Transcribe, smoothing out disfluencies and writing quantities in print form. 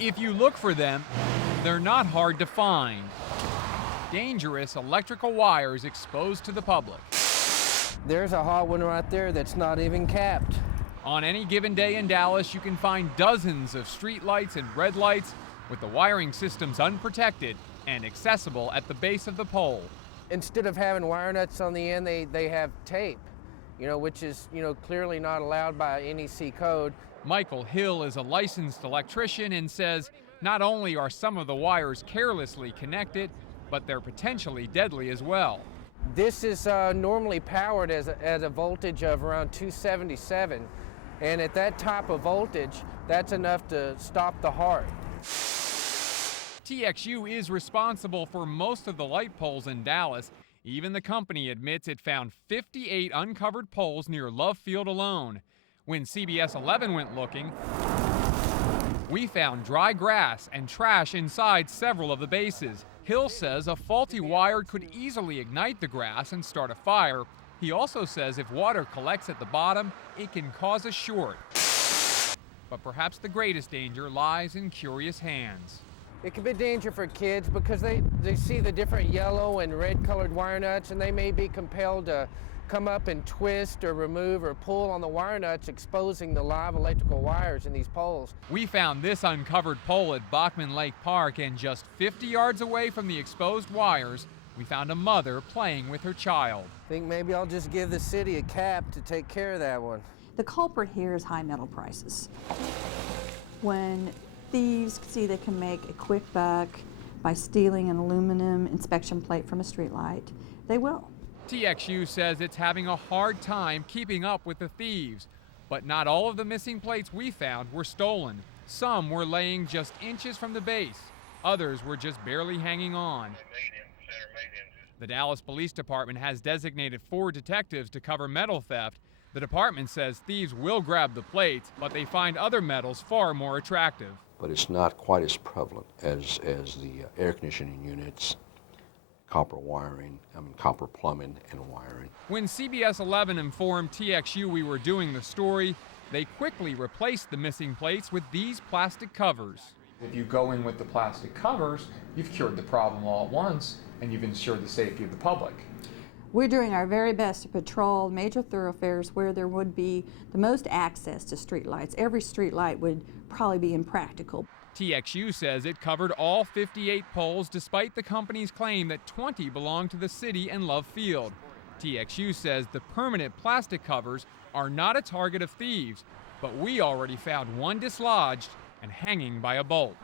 If you look for them, they're not hard to find. Dangerous electrical wires exposed to the public. There's a hot one right there that's not even capped. On any given day in Dallas, you can find dozens of street lights and red lights with the wiring systems unprotected and accessible at the base of the pole. Instead of having wire nuts on the end, they have tape, which is, clearly not allowed by NEC code. Michael Hill is a licensed electrician and says not only are some of the wires carelessly connected, but they're potentially deadly as well. This is normally powered at a voltage of around 277, and at that type of voltage, that's enough to stop the heart. TXU is responsible for most of the light poles in Dallas. Even the company admits it found 58 uncovered poles near Love Field alone. When CBS-11 went looking, we found dry grass and trash inside several of the bases. Hill says a faulty wire could easily ignite the grass and start a fire. He also says if water collects at the bottom, it can cause a short. But perhaps the greatest danger lies in curious hands. It can be danger for kids because they see the different yellow and red colored wire nuts, and they may be compelled to come up and twist or remove or pull on the wire nuts, exposing the live electrical wires in these poles. We found this uncovered pole at Bachman Lake Park, and just 50 yards away from the exposed wires, we found a mother playing with her child. I think maybe I'll just give the city a cap to take care of that one. The culprit here is high metal prices. When thieves see they can make a quick buck by stealing an aluminum inspection plate from a streetlight, they will. TXU says it's having a hard time keeping up with the thieves, but not all of the missing plates we found were stolen. Some were laying just inches from the base. Others were just barely hanging on. The Dallas Police Department has designated 4 detectives to cover metal theft. The department says thieves will grab the plates, but they find other metals far more attractive. But it's not quite as prevalent as the air conditioning units, copper wiring, copper plumbing and wiring. When CBS-11 informed TXU we were doing the story, they quickly replaced the missing plates with these plastic covers. If you go in with the plastic covers, you've cured the problem all at once, and you've ensured the safety of the public. We're doing our very best to patrol major thoroughfares where there would be the most access to streetlights. Every streetlight would probably be impractical. TXU says it covered all 58 poles despite the company's claim that 20 belong to the city and Love Field. TXU says the permanent plastic covers are not a target of thieves, but we already found one dislodged and hanging by a bolt.